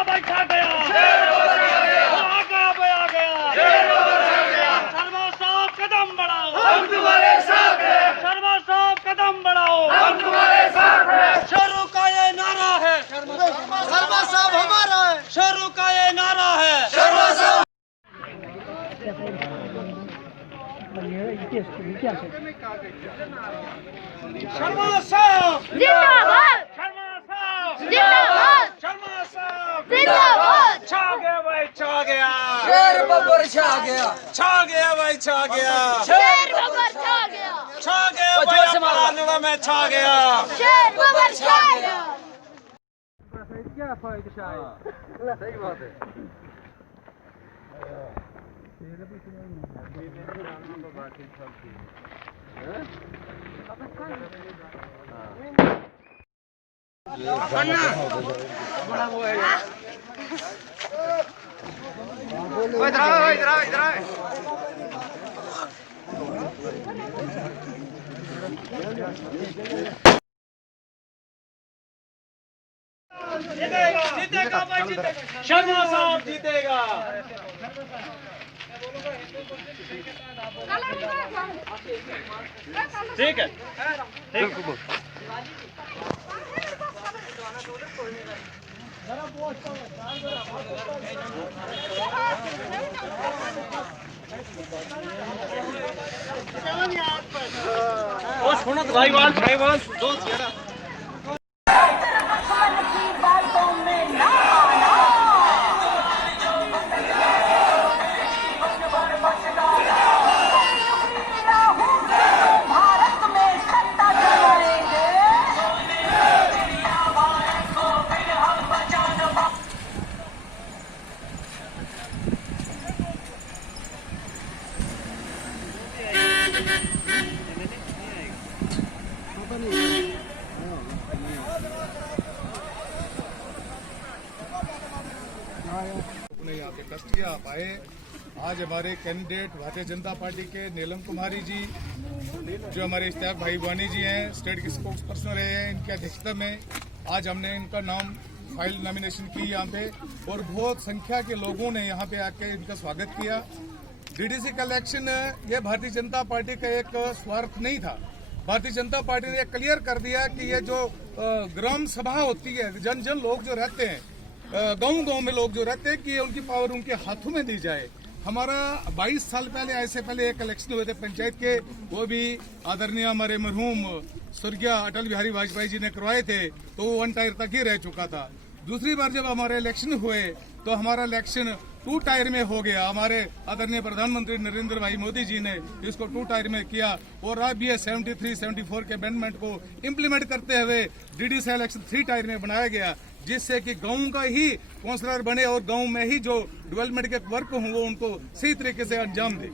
गया भाई छा गया, आ गया भाई आ गया। शर्मा साहब कदम बढ़ाओ, हम तुम्हारे साथ हैं। शर्मा साहब कदम बढ़ाओ, हम तुम्हारे साथ हैं। शेरों का ये नारा है, शर्मा साहब हमारा है। शेरों का ये नारा है। शर्मा साहब शर्मा साहब जिंदाबाद, शर्मा साहब जिंदाबाद, शर्मा साहब जिंदाबाद। छा गया भाई छा गया, शेर बब्बर छा गया। छा गया भाई छा गया, शेर बबर छा गया, छा गया भाई हमारा में छा गया। शेर बबर छा गया। सही बात है। जीतेगा भाई जीतेगा, शर्मा साहब जीतेगा। ठीक है वो सुनो तो भाई दोस्त अपने यहाँ पे कष्ट किया आप आए। आज हमारे कैंडिडेट भारतीय जनता पार्टी के नीलम कुमारी जी, जो हमारे इश्तियाक भाई वानी जी हैं, स्टेट के स्पोक्स पर्सन रहे हैं, इनकी अध्यक्षता में आज हमने इनका नाम फाइल नॉमिनेशन की यहाँ पे, और बहुत संख्या के लोगों ने यहाँ पे आके इनका स्वागत किया। डीडीसी का इलेक्शन ये भारतीय जनता पार्टी का एक स्वार्थ नहीं था। भारतीय जनता पार्टी ने क्लियर कर दिया कि ये जो ग्राम सभा होती है, जन जन लोग जो रहते हैं, गांव-गांव में लोग जो रहते हैं, कि उनकी पावर उनके हाथों में दी जाए। हमारा 22 साल पहले ऐसे पहले एक इलेक्शन हुए थे पंचायत के, वो भी आदरणीय हमारे मरहूम स्वर्गीय अटल बिहारी वाजपेयी जी ने करवाए थे, तो वो 1 टायर तक ही रह चुका था। दूसरी बार जब हमारे इलेक्शन हुए तो हमारा इलेक्शन 2 टायर में हो गया। हमारे आदरणीय प्रधानमंत्री नरेंद्र भाई मोदी जी ने इसको 2 टायर में किया, और अब भी 73-74 के अमेंडमेंट को इम्प्लीमेंट करते हुए डीडीसी इलेक्शन 3 टायर में बनाया गया, जिससे कि गांव का ही काउंसलर बने और गांव में ही जो डेवलपमेंट के वर्क हों वो उनको सही तरीके से अंजाम दे।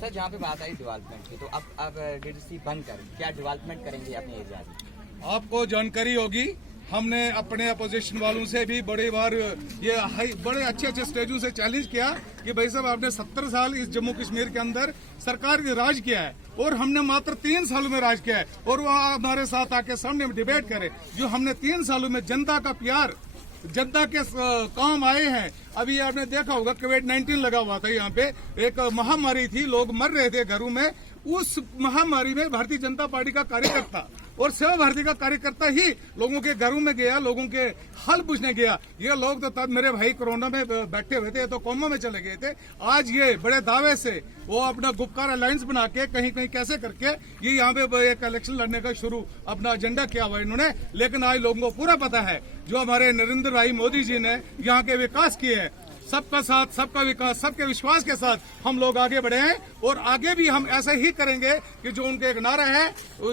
सर, जहाँ पे बात आई डेवलपमेंट की, तो अब डीडीसी बंद कर क्या डेवलपमेंट करेंगे अपने एरिया में? आपको जानकारी होगी, हमने अपने अपोजिशन वालों से भी बड़े बार ये बड़े अच्छे स्टेजों से चैलेंज किया कि भाई साहब आपने 70 साल इस जम्मू कश्मीर के अंदर सरकार की राज किया है, और हमने मात्र 3 सालों में राज किया है, और वो हमारे साथ आके सामने डिबेट करें। जो हमने 3 सालों में जनता का प्यार, जनता के काम आए हैं। अभी आपने देखा होगा कोविड-19 लगा हुआ था, यहाँ पे एक महामारी थी, लोग मर रहे थे घरों में। उस महामारी में भारतीय जनता पार्टी का कार्यकर्ता और सेवा भारती का कार्यकर्ता ही लोगों के घरों में गया, लोगों के हाल पूछने गया। ये लोग तो तब मेरे भाई कोरोना में बैठे हुए थे, तो कोमा में चले गए थे। आज ये बड़े दावे से वो अपना गुपकार अलायंस बना के कहीं कहीं कैसे करके ये यहाँ पे एक इलेक्शन लड़ने का शुरू अपना एजेंडा किया हुआ इन्होंने। लेकिन आज लोगों को पूरा पता है जो हमारे नरेंद्र भाई मोदी जी ने यहाँ के विकास किए हैं, सबका साथ, सबका विकास, सबके विश्वास के साथ हम लोग आगे बढ़े हैं, और आगे भी हम ऐसे ही करेंगे कि जो उनके एक नारा है,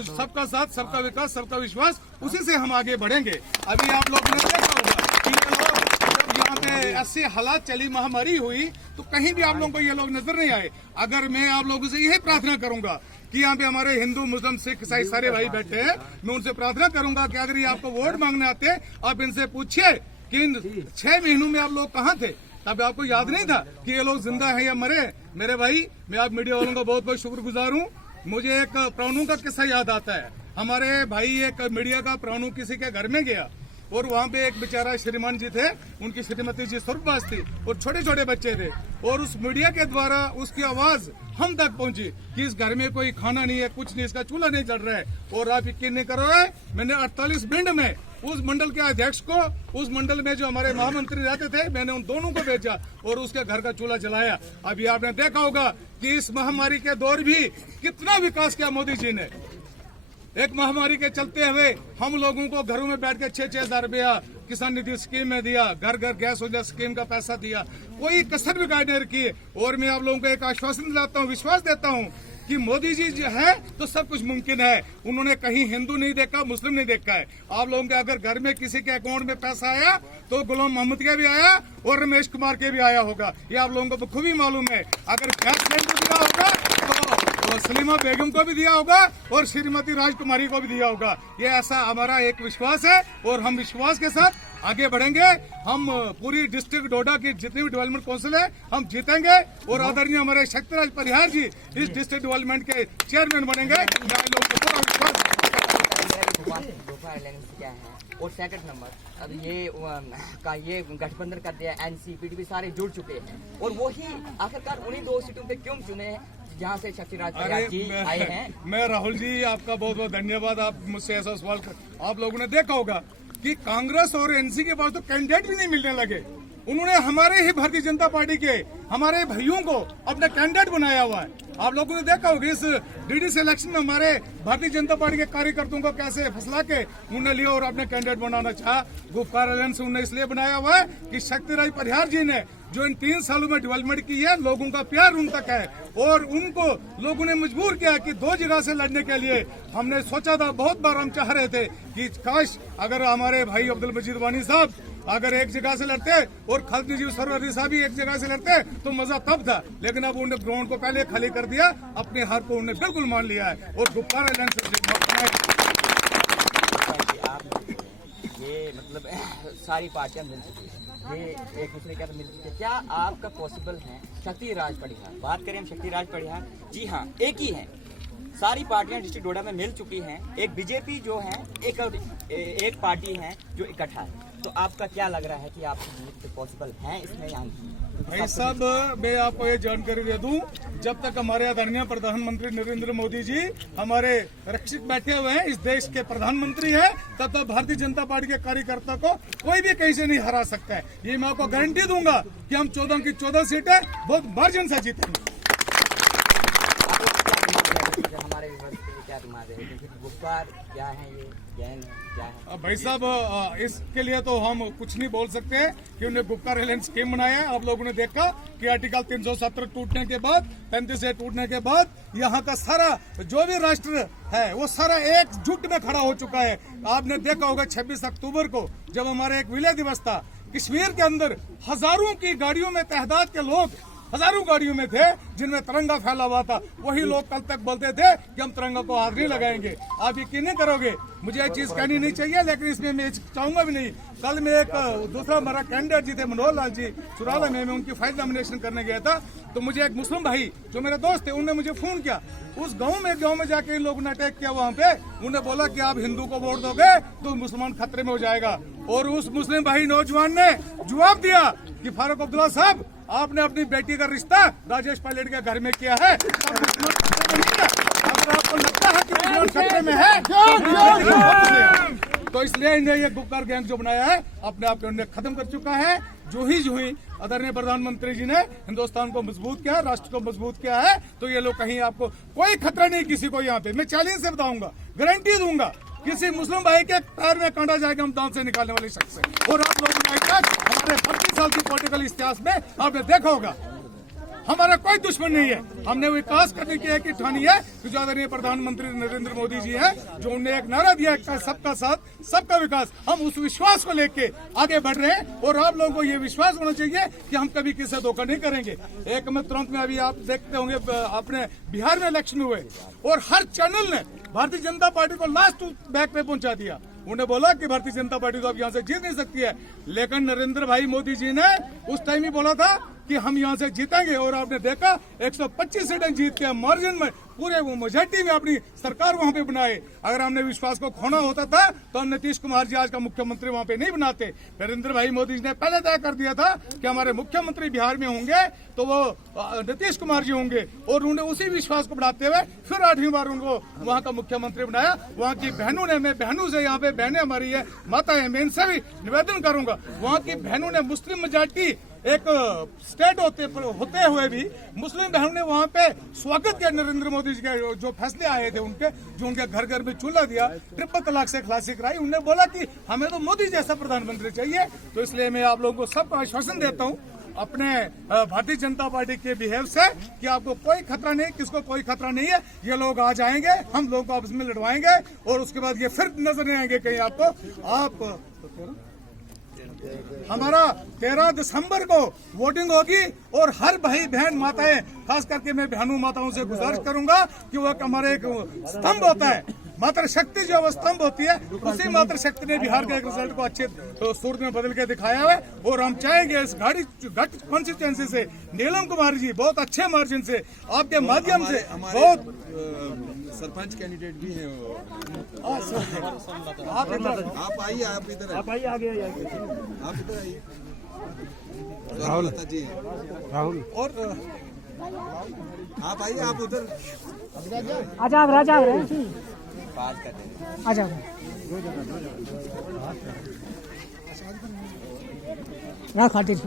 सबका साथ, सबका विकास, सबका विश्वास, उसी से हम आगे बढ़ेंगे। अभी आप लोग ने देखा होगा कि ये लोग जब यहाँ पे ऐसी हालात चली, महामारी हुई, तो कहीं भी आप लोगों को ये लोग नजर नहीं आए। अगर मैं आप लोगों से यही प्रार्थना करूंगा कि यहाँ पे हमारे हिंदू, मुस्लिम, सिख, ईसाई सारे भाई बैठे हैं, मैं उनसे प्रार्थना करूंगा कि अगर ये आपको वोट मांगने आते, आप इनसे पूछिए कि इन 6 महीनों में आप लोग कहाँ थे। तब आपको याद नहीं था कि ये लोग जिंदा है या मरे। मेरे भाई, मैं आप मीडिया वालों का बहुत बहुत शुक्रगुजार हूँ। मुझे एक प्राणु का किस्सा याद आता है। हमारे भाई एक मीडिया का प्राणु किसी के घर में गया, और वहाँ पे एक बेचारा श्रीमान जी थे, उनकी श्रीमती जी स्वर्गवास थी और छोटे छोटे बच्चे थे, और उस मीडिया के द्वारा उसकी आवाज हम तक पहुंची कि इस घर में कोई खाना नहीं है, कुछ नहीं, इसका चूल्हा नहीं जल रहा है। और आप यकीन नहीं करो, मैंने 48 मिनट में उस मंडल के अध्यक्ष को, उस मंडल में जो हमारे महामंत्री रहते थे, मैंने उन दोनों को भेजा और उसके घर का चूल्हा जलाया। अभी आपने देखा होगा कि इस महामारी के दौर भी कितना विकास किया मोदी जी ने। एक महामारी के चलते हुए हम लोगों को घरों में बैठ के 6-6 हजार रुपया किसान निधि स्कीम में दिया, घर घर गैस ऊर्जा स्कीम का पैसा दिया, कोई कसर भी गायब नहीं रखी। और मैं आप लोगों को एक आश्वासन दिलाता हूँ, विश्वास देता हूँ कि मोदी जी जो है तो सब कुछ मुमकिन है। उन्होंने कहीं हिंदू नहीं देखा, मुस्लिम नहीं देखा है। आप लोगों के अगर घर में किसी के अकाउंट में पैसा आया तो गुलाम मोहम्मद के भी आया और रमेश कुमार के भी आया होगा, ये आप लोगों को बखूबी मालूम है। अगर गैस सिलेंडर दिया होगा तो सलीमा बेगम को भी दिया होगा और श्रीमती राजकुमारी को भी दिया होगा। ये ऐसा हमारा एक विश्वास है और हम विश्वास के साथ आगे बढ़ेंगे। हम पूरी डिस्ट्रिक्ट डोडा की जितनी भी डेवलपमेंट काउंसिल है हम जीतेंगे और आदरणीय हमारे शक्तिराज परिहार जी इस डिस्ट्रिक्ट डेवलपमेंट के चेयरमैन बनेंगे। लोगों को पूरा विश्वास क्या है। और सेकंड नंबर, अब ये गठबंधन कर दिया, एनसी पीडीपी सारे जुड़ चुके हैं और वही आखिरकार उन्हीं 2 सीटों पे क्यों चुने हैं जहाँ से शक्तिराज परिहार जी आए हैं। मैं राहुल जी आपका बहुत बहुत धन्यवाद, आप मुझसे ऐसा सवाल आप लोगों ने देखा होगा कि कांग्रेस और एनसी के पास तो कैंडिडेट भी नहीं मिलने लगे। उन्होंने हमारे ही भारतीय जनता पार्टी के हमारे भाइयों को अपना कैंडिडेट बनाया हुआ है। आप लोगों ने देखा होगा इस डीडीसी इलेक्शन में हमारे भारतीय जनता पार्टी के कार्यकर्ताओं को कैसे फंसला के उन्होंने लिया और अपने कैंडिडेट बनाना चाहा। गुप्कार अलायंस उन्होंने इसलिए बनाया हुआ है कि शक्तिराज परिहार जी ने जो इन 3 सालों में डेवलपमेंट की है, लोगों का प्यार उन तक है और उनको लोगों ने मजबूर किया कि 2 जगह से लड़ने के लिए। हमने सोचा था, बहुत बार हम चाह रहे थे कि काश अगर हमारे भाई अब्दुल मजीद वानी साहब अगर एक जगह से लड़ते और खालिद नजीब सरवरी साहब भी एक जगह से लड़ते तो मजा तब था, लेकिन अब उन्होंने ग्राउंड को पहले खाली कर दिया, अपने हार को उन्होंने बिल्कुल मान लिया है और गुप्कार अलायंस ये मतलब सारी पार्टियां मिल चुकी है, ये एक दूसरे के साथ मिल चुकी है। क्या आपका पॉसिबल है शक्तिराज परिहार, बात करें हम शक्तिराज परिहार, जी हाँ एक ही है, सारी पार्टियां डिस्ट्रिक्ट डोडा में मिल चुकी हैं, एक बीजेपी जो है एक पार्टी है जो इकट्ठा है। तो आपका क्या लग रहा है कि आप पॉसिबल है इसमें यहाँ? भाई साहब मैं आपको ये जानकारी दे दूं, जब तक हमारे आदरणीय प्रधानमंत्री नरेंद्र मोदी जी हमारे रक्षक बैठे हुए हैं, इस देश के प्रधानमंत्री हैं, तब तक भारतीय जनता पार्टी के कार्यकर्ता को कोई भी कहीं से नहीं हरा सकता है। ये मैं आपको गारंटी दूंगा कि हम 14 की 14 सीटें बहुत मार्जिन से जीतेंगे। हमारे क्या दिमाग है, गुप्कार क्या है, ये गैंग क्या है? भाई साहब इसके लिए तो हम कुछ नहीं बोल सकते कि उन्हें गुप्कार अलायंस स्कीम बनाया है। आप लोगों ने देखा कि आर्टिकल 370 टूटने के बाद, 35A टूटने के बाद यहाँ का सारा जो भी राष्ट्र है वो सारा एकजुट में खड़ा हो चुका है। आपने देखा होगा 26 अक्टूबर को जब हमारा एक विलय दिवस था, कश्मीर के अंदर हजारों की गाड़ियों में तहदाद के लोग हजारों गाड़ियों में थे जिनमें तिरंगा फैला हुआ था। वही लोग कल तक बोलते थे कि हम तिरंगा को हाथ नहीं लगाएंगे। आप यकीन नहीं करोगे, मुझे ये चीज कहनी नहीं चाहिए लेकिन इसमें मैं चाहूंगा भी नहीं। कल मैं एक दूसरा हमारा कैंडिडेट जी थे मनोहर लाल जी सुराला में, मैं उनकी फाइल नॉमिनेशन करने गया था, तो मुझे एक मुस्लिम भाई जो मेरे दोस्त थे उन्होंने मुझे फोन किया। उस गांव में जाके इन लोगों ने अटैक किया वहाँ पे, उन्होंने बोला कि आप हिंदू को वोट दोगे तो मुसलमान खतरे में हो जाएगा। और उस मुस्लिम भाई नौजवान ने जवाब दिया कि फारूक अब्दुल्ला साहब आपने अपनी बेटी का रिश्ता राजेश पायलट के घर में किया है, अगर आपको लगता है कि मुसलमान खतरे में है तो इसलिए इन्हें ये गुप्कार गैंग जो बनाया है अपने आप को खत्म कर चुका है। जो ही आदरणीय प्रधानमंत्री जी ने हिंदुस्तान को मजबूत किया, राष्ट्र को मजबूत किया है, तो ये लोग कहीं आपको कोई खतरा नहीं किसी को। यहाँ पे मैं चैलेंज से बताऊंगा, गारंटी दूंगा, किसी मुस्लिम भाई के पैर में कांटा जाएगा हम दांत से निकालने वाले शख्स है। और आप लोगों ने हमारे 35 साल की पॉलिटिकल इतिहास में आपने देखा होगा हमारा कोई दुश्मन नहीं है। हमने विकास करने की एक ठानी है कि जो आदरणीय प्रधानमंत्री नरेंद्र मोदी जी हैं, जो उन्हें एक नारा दिया है सबका साथ सबका विकास, हम उस विश्वास को लेके आगे बढ़ रहे हैं। और आप लोगों को ये विश्वास होना चाहिए कि हम कभी किसी से धोखा नहीं करेंगे। एक में तुरंत में अभी आप देखते होंगे अपने बिहार में इलेक्शन हुए और हर चैनल ने भारतीय जनता पार्टी को लास्ट बैक पे पहुंचा दिया। उन्हें बोला कि भारतीय जनता पार्टी तो अब यहाँ से जीत नहीं सकती है, लेकिन नरेंद्र भाई मोदी जी ने उस टाइम ही बोला था कि हम यहाँ से जीतेंगे, और आपने देखा 125 सीटें जीत के मार्जिन में पूरे वो मेजॉरिटी में अपनी सरकार वहां पे बनाए। अगर हमने विश्वास को खोना होता था तो हम नीतीश कुमार जी आज का मुख्यमंत्री वहां पे नहीं बनाते। नरेंद्र भाई मोदी जी ने पहले तय कर दिया था कि हमारे मुख्यमंत्री बिहार में होंगे तो वो नीतीश कुमार जी होंगे, और उन्होंने उसी विश्वास को बढ़ाते हुए फिर 8वीं बार उनको वहां का मुख्यमंत्री बनाया। वहां की बहनों ने, मैं बहनों से, यहाँ पे बहनें हमारी है, माता है, मैं इनसे भी निवेदन करूंगा, वहां की बहनों ने, मुस्लिम मेजॉरिटी एक स्टेट होते हुए भी मुस्लिम बहनों ने वहां पे स्वागत किया नरेंद्र मोदी जी के जो फैसले आए थे उनके, जो उनके घर घर में चूल्हा दिया, ट्रिपल तलाक से खलासी कराई। उन्होंने बोला कि हमें तो मोदी जैसा प्रधानमंत्री चाहिए। तो इसलिए मैं आप लोगों को सबको आश्वासन देता हूँ अपने भारतीय जनता पार्टी के बिहेव से कि आपको कोई खतरा नहीं, किसको कोई खतरा नहीं है। ये लोग आ जाएंगे, हम लोगों को आपस में लड़वाएंगे, और उसके बाद ये फिर नजर नहीं आएंगे कहीं आपको। आप हमारा 13 दिसंबर को वोटिंग होगी, और हर भाई बहन माताएं, खास करके मैं बहनों माताओं से गुजारिश करूंगा कि वो हमारे एक स्तंभ होता है, मातृ शक्ति जो वो स्तंभ होती है, उसी मातृ शक्ति ने बिहार के एक रिजल्ट को अच्छे सूरत में बदल के दिखाया है। और हम चाहेंगे इस घट कॉन्स्टिट्यूएंसी से नीलम कुमार जी बहुत अच्छे मार्जिन से आपके माध्यम से बहुत सरपंच कैंडिडेट भी हैं वो। आप इधर आप आइए, आप इधर आप आइए, आगे आइए, आप इधर आइए। राहुल जी, राहुल, और आप आइए, आप उधर अच्छा आप राजा आ रहे हैं, बात कर रहे हैं। अच्छा ना खातिर।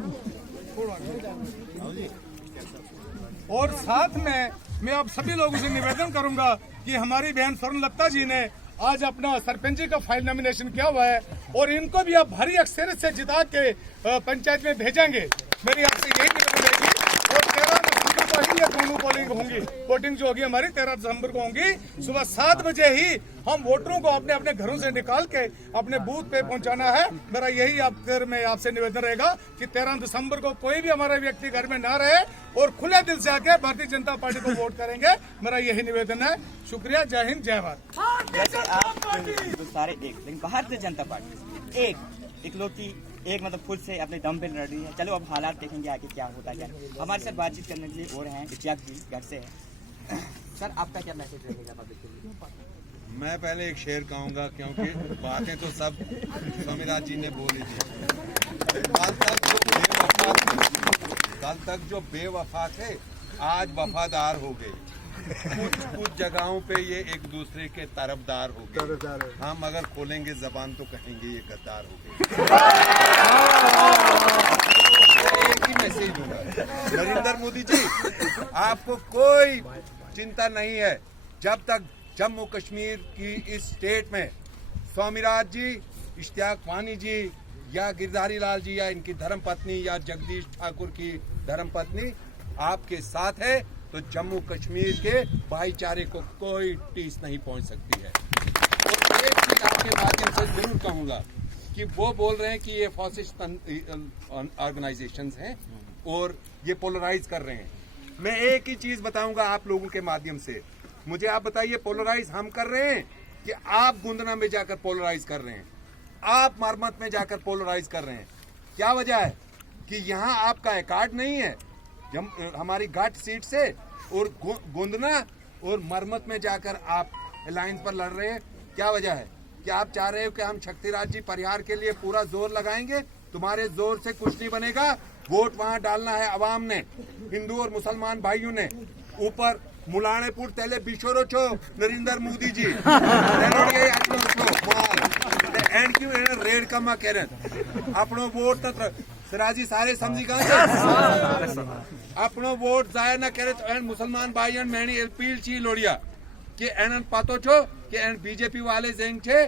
और साथ में मैं आप सभी लोगों से निवेदन करूंगा कि हमारी बहन स्वर्णलता जी ने आज अपना सरपंची का फाइल नॉमिनेशन किया हुआ है, और इनको भी आप भारी अक्सरियत से जिता के पंचायत में भेजेंगे। मेरी आपसे यही निवेदन रहेगी। और 13 दिसंबर को ही ये दोनों पोलिंग होंगी, वोटिंग जो होगी हमारी 13 दिसंबर को होंगी। सुबह 7 बजे ही हम वोटरों को अपने अपने घरों से निकाल के अपने बूथ पे पहुंचाना है। मेरा यही मैं आपसे निवेदन रहेगा कि 13 दिसंबर को कोई भी हमारा व्यक्ति घर में ना रहे, और खुले दिल से आके भारतीय जनता पार्टी को वोट करेंगे। मेरा यही निवेदन है। शुक्रिया, जय हिंद, जय भारत। जैसे आप तो सारे एक, लेकिन भारतीय जनता पार्टी एक लोग की एक मतलब खुद से अपने दम पे लड़ रही है। चलो अब हालात देखेंगे आगे क्या होता है। हमारे साथ बातचीत करने के लिए और हैं इतिहास जी घर से है। सर आपका क्या मैसेज रहेगा पब्लिक के लिए? मैं पहले एक शेर कहूंगा, क्योंकि बातें तो सब स्वामीराज जी ने बोली थी। कल तक जो बेवफा थे आज वफादार हो गए। कुछ जगहों पे ये एक दूसरे के तरफदार हो गए। हम अगर खोलेंगे जबान तो कहेंगे ये गद्दार हो गए। एक ही मैसेज दूंगा, नरेंद्र मोदी जी आपको कोई चिंता नहीं है जब तक जम्मू कश्मीर की इस स्टेट में स्वामीराज जी, इश्तियाक वानी जी या गिरधारी लाल जी या इनकी धर्मपत्नी या जगदीश ठाकुर की धर्मपत्नी आपके साथ है, तो जम्मू कश्मीर के भाईचारे को कोई टीस नहीं पहुंच सकती है। और एक चीज आपके माध्यम से जरूर कहूंगा कि वो बोल रहे हैं कि ये फॉसिस्ट ऑर्गेनाइजेशंस हैं और ये पोलराइज कर रहे हैं। मैं एक ही चीज बताऊंगा आप लोगों के माध्यम से, मुझे आप बताइए पोलराइज हम कर रहे हैं कि आप गुंदना में जाकर पोलराइज कर रहे हैं, आप मरमत में जाकर पोलराइज कर रहे हैं? क्या वजह है कि यहाँ आपका कार्ड नहीं है हमारी घाट सीट से, और गोंदना और मरमत में जाकर आप अलायंस पर लड़ रहे हैं? क्या वजह है? कि आप चाह रहे हो कि हम शक्तिराज जी परिहार के लिए पूरा जोर लगाएंगे? तुम्हारे जोर से कुछ नहीं बनेगा। वोट वहां डालना है अवाम ने, हिंदू और मुसलमान भाइयों ने। ऊपर मुलानेपुर तेले बिशोरो छो नरेंद्र मोदी जी एंड क्यों रेड कमा कह अपनो वोट तक सिराजी सारे समझी गए अपनो वोट जाया न करे तो मुसलमान भाई मैंने अपील ची लोड़िया कि एन पतो छो कि एन बीजेपी वाले जेंग छे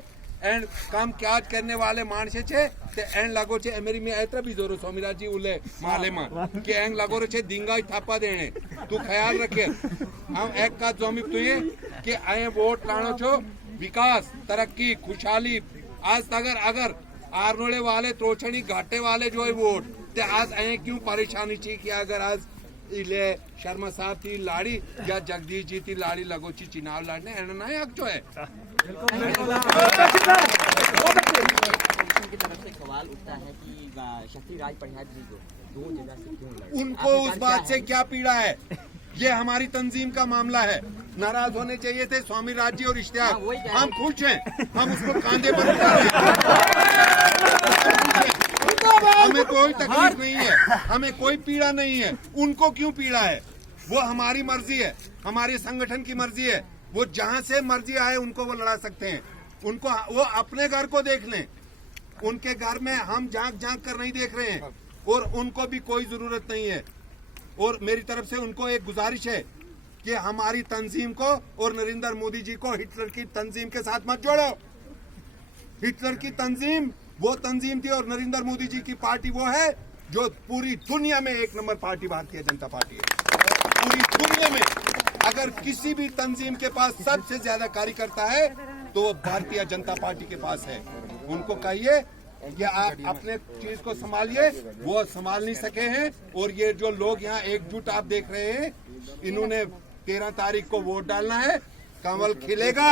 एन काम काज करने वाले मानसे छे ते एन लगो छे मेरी में एतरा भी जोरो स्वामीराज जी उले माले मा कि एन लगो रे छे दिंगा थापा देने। तू ख्याल रखे हम एक का जोमी तुए कि आए वोट लाणो छो विकास तरक्की खुशहाली। आज अगर आरनोड़े वाले त्रोछनी घाटे वाले जो है वोट ते आज आए क्यों परेशानी थी कि अगर आज इले शर्मा साहब थी लाड़ी या जगदीश जी थी लाड़ी लगोची चुनाव लड़ने एना हक जो है। की तरफ से सवाल उठता है कि शक्ति राज परिहार जी को 2 जगह से क्यों लड़े? उनको उस बात से क्या पीड़ा है? ये हमारी तंजीम का मामला है। नाराज होने चाहिए थे स्वामी राज जी और इश्तियाक। हाँ, वही कह रहे हम खुश हैं, हम उसको कांधे पर उठा रहे हैं। हमें कोई तकलीफ नहीं है, हमें कोई पीड़ा नहीं है। उनको क्यों पीड़ा है? वो हमारी मर्जी है, हमारे संगठन की मर्जी है। वो जहां से मर्जी आए उनको वो लड़ा सकते हैं। उनको वो अपने घर को देख लें। उनके घर में हम झांक झांक कर नहीं देख रहे हैं और उनको भी कोई जरूरत नहीं है। और मेरी तरफ से उनको एक गुजारिश है कि हमारी तंजीम को और नरेंद्र मोदी जी को हिटलर की तंजीम के साथ मत जोड़ो। हिटलर की तंजीम वो तंजीम थी और नरेंद्र मोदी जी की पार्टी वो है जो पूरी दुनिया में 1 number party Bharatiya Janata party है। पूरी दुनिया में अगर किसी भी तंजीम के पास सबसे ज्यादा कार्यकर्ता है तो वो भारतीय जनता पार्टी के पास है। उनको कहिए कि आप अपने चीज को संभालिए, वो संभाल नहीं सके हैं। और ये जो लोग यहाँ एकजुट आप देख रहे हैं, इन्होंने 13 तारीख को वोट डालना है। कमल खिलेगा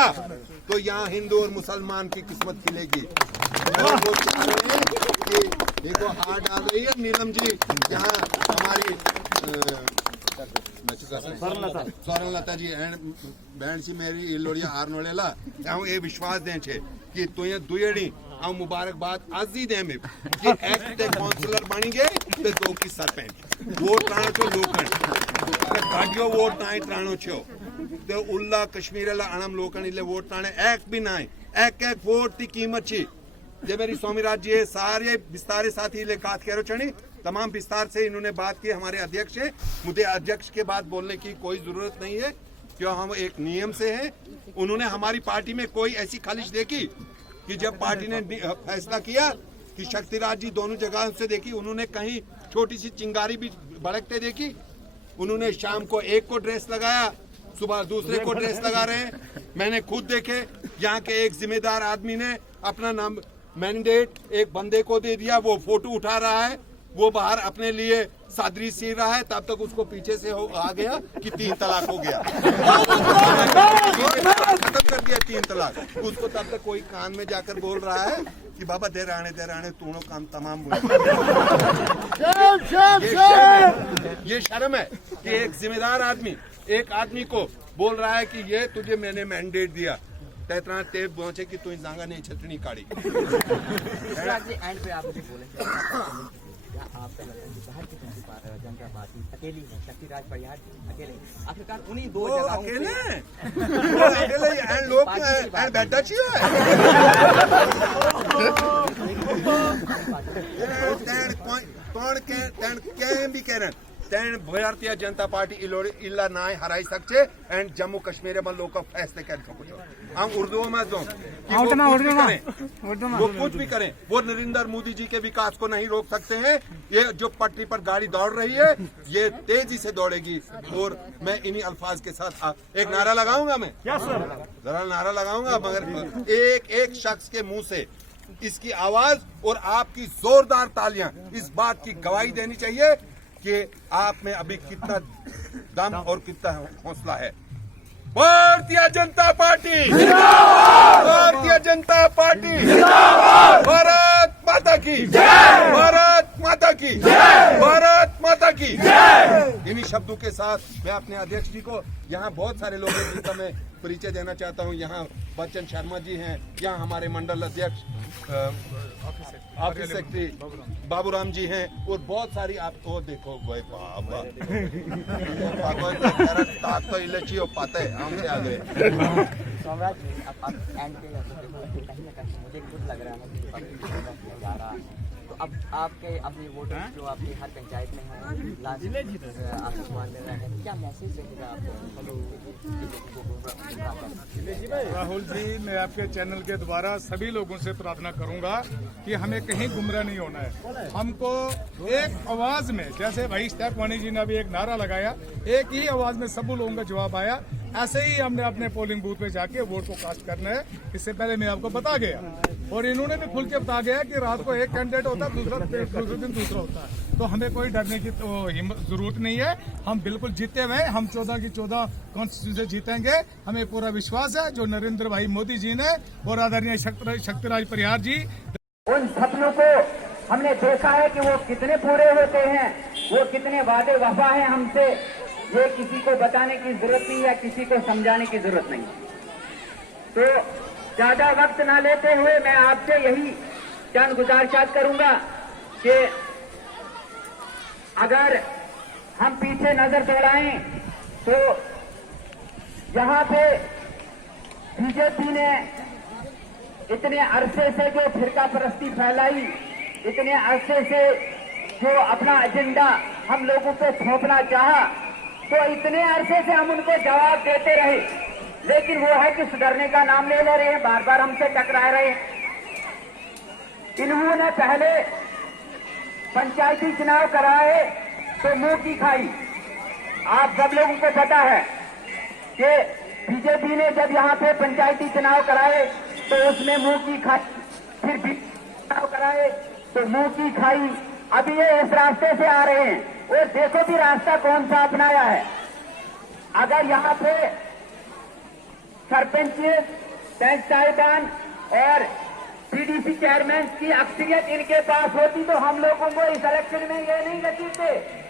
तो यहाँ हिंदू और मुसलमान की किस्मत खिलेगी। और वो चाह रहे हैं कि देखो हार डाल रही है नीलम जी, यहाँ हमारी स्वर्णलता जी बहन सी मेरी इलोड़िया हार नोड़ेला ये विश्वास दे छे कि तुझे दुएड़ी मुबारकबाद आज ही दे में कि एक काउंसलर बनी गए तो 2 की सरपंच वोट राणो छो लोखंड गाड़ियों वोट ना राणो छो तो उल्ला कश्मीर अणम लोखंड वोट राणे एक भी ना एक वोट की कीमत छी। जे मेरी स्वामी राज जी सारे विस्तार साथी ले बात करो छणी तमाम विस्तार से इन्होंने बात की। हमारे अध्यक्ष है, मुझे अध्यक्ष के बाद बोलने की कोई जरूरत नहीं है क्यों हम एक नियम से हैं। उन्होंने हमारी पार्टी में कोई ऐसी खालिश देखी कि जब पार्टी ने फैसला किया कि शक्ति राज जी दोनों जगह से देखी, उन्होंने कहीं छोटी सी चिंगारी भी भड़कते देखी। उन्होंने शाम को एक को ड्रेस लगाया, सुबह दूसरे को ड्रेस लगा रहे हैं। मैंने खुद देखे यहाँ के एक जिम्मेदार आदमी ने अपना नाम मैंडेट एक बंदे को दे दिया, वो फोटो उठा रहा है, वो बाहर अपने लिए सादरी सी रहा है, तब तक उसको पीछे से आ गया कि 3 तलाक हो गया। खत्म कर दिया 3 तलाक। उसको तब तक कोई कान में जाकर बोल रहा है कि बाबा दे राणे तूनो काम तमाम ये शर्म है कि एक जिम्मेदार आदमी एक आदमी को बोल रहा है कि ये तुझे मैंने मैंडेट दिया तेतना टेप पहुंचे कि तू जांगा नहीं छटनी काढ़ी। एंड पे आप मुझे बोले आपका भारतीय जनता पार्टी अकेली है, शक्ति राज परिहार अकेले, आखिरकार उन्हीं 2 जगहों अकेले लोग बैठा चाहिए भी कह रहे तेन भारतीय जनता पार्टी इला ना हराई सकते एंड जम्मू कश्मीर में लोग फैसले कर सकते। हम उर्दू में दो वो कुछ भी करें, वो नरेंद्र मोदी जी के विकास को नहीं रोक सकते हैं। ये जो पटरी पर गाड़ी दौड़ रही है ये तेजी से दौड़ेगी। और मैं इन्हीं अल्फाज के साथ एक नारा लगाऊंगा, मैं जरा नारा लगाऊंगा, मगर एक शख्स के मुंह से इसकी आवाज और आपकी जोरदार तालियां इस बात की गवाही देनी चाहिए कि आप में अभी कितना दम और कितना हौसला है। भारतीय जनता पार्टी भारतीय जनता पार्टी भारत माता की भारत माता की भारत माता की। इन्हीं शब्दों के साथ मैं अपने अध्यक्ष जी को, यहाँ बहुत सारे लोग हैं जिनका मैं परिचय देना चाहता हूँ। यहाँ बच्चन शर्मा जी हैं, यहाँ हमारे मंडल अध्यक्ष ऑफिस सेक्रेटरी बाबूराम जी हैं और बहुत सारी आप तो देखो भाई बाबा ताक तो इलेची हो पाते हैं हमसे आगे। सम्राट जी अब एंड पे कहीं ना कहीं मुझे खुद लग रहा है कि जा रहा है, तो अब आपके अपने वोटर जो आपकी हर पंचायत में हैं आपको सवाल ले रहे हैं, क्या मैसेज रहेगा आपको? राहुल जी, मैं आपके चैनल के द्वारा सभी लोगों से प्रार्थना करूंगा कि हमें कहीं गुमराह नहीं होना है। हमको एक आवाज में, जैसे भाई इश्तियाक वानी जी ने अभी एक नारा लगाया, एक ही आवाज में सब लोगों का जवाब आया, ऐसे ही हमने अपने पोलिंग बूथ पे जाके वोट को कास्ट करना है। इससे पहले मैं आपको बता गया और इन्होंने भी खुल के बता गया कि रात को एक कैंडिडेट होता है, दूसरे दिन दूसरा होता है। तो हमें कोई डरने की तो जरूरत नहीं है। हम बिल्कुल जीते हुए, हम 14 की 14 कॉन्स्टिट्यूंसी जीतेंगे। हमें पूरा विश्वास है जो नरेंद्र भाई मोदी जी ने और आदरणीय शक्तिराज परिहार जी उन सपनों को हमने देखा है कि वो कितने पूरे होते हैं, वो कितने वादे वफा हैं हमसे, ये किसी को बताने की जरूरत नहीं या किसी को समझाने की जरूरत नहीं। तो ज्यादा वक्त ना लेते हुए मैं आपसे यही चंद गुजारिशात करूंगा कि अगर हम पीछे नजर दौड़ाएं तो यहाँ पे बीजेपी ने इतने अरसे से जो फिरका परस्ती फैलाई, इतने अरसे से जो अपना एजेंडा हम लोगों पे थोपना चाहा, तो इतने अरसे से हम उनको जवाब देते रहे, लेकिन वो है कि सुधरने का नाम ले ले रहे हैं, बार बार हमसे टकरा रहे हैं। इन्होंने पहले पंचायती चुनाव कराए तो मुंह की खाई। आप सब लोगों को पता है कि बीजेपी ने जब यहाँ पे पंचायती चुनाव कराए तो उसमें मुंह की खाई, फिर भी चुनाव कराए तो मुंह की खाई। अभी ये इस रास्ते से आ रहे हैं और देखो भी रास्ता कौन सा अपनाया है। अगर यहाँ पे सरपंच, पंचायतान और पीडीसी चेयरमैन की अक्सरियत इनके पास होती तो हम लोगों को इस इलेक्शन में ये नहीं जीतते।